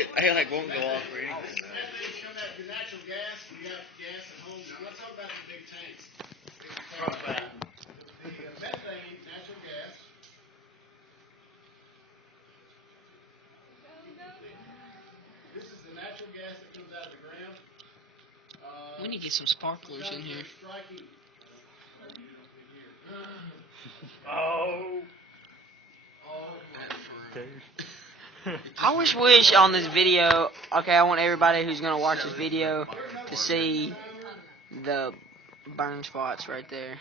it like won't go off or anything. Your natural gas, you have gas at home. I'm not talking about the big tanks. The methane, natural gas. This is the natural gas that comes out of the ground. We need to get some sparklers in here. Oh. I wish on this video, okay, I want everybody who's going to watch this video to see the burn spots right there.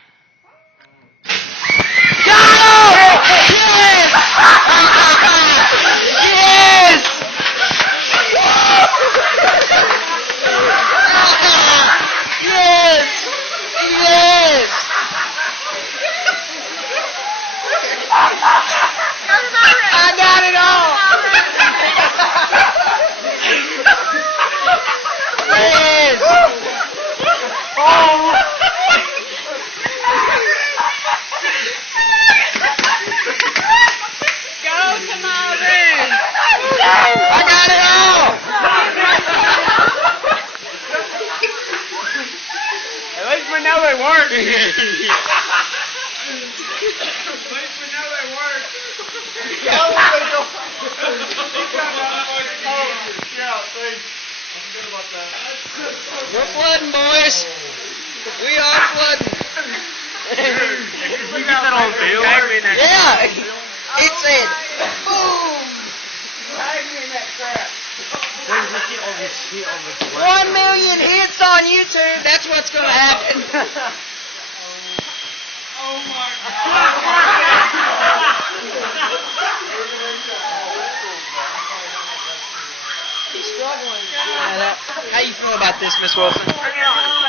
I got it all! Yes! Oh! Go to my room! I got it all! At least we know they work. We're flooding, boys. We are flooding. You got that on film? Yeah. It said, boom. Tag me in that crap. 1 million hits on YouTube. That's what's going to happen. Oh my God. He's struggling. How you feel about this, Miss Wilson?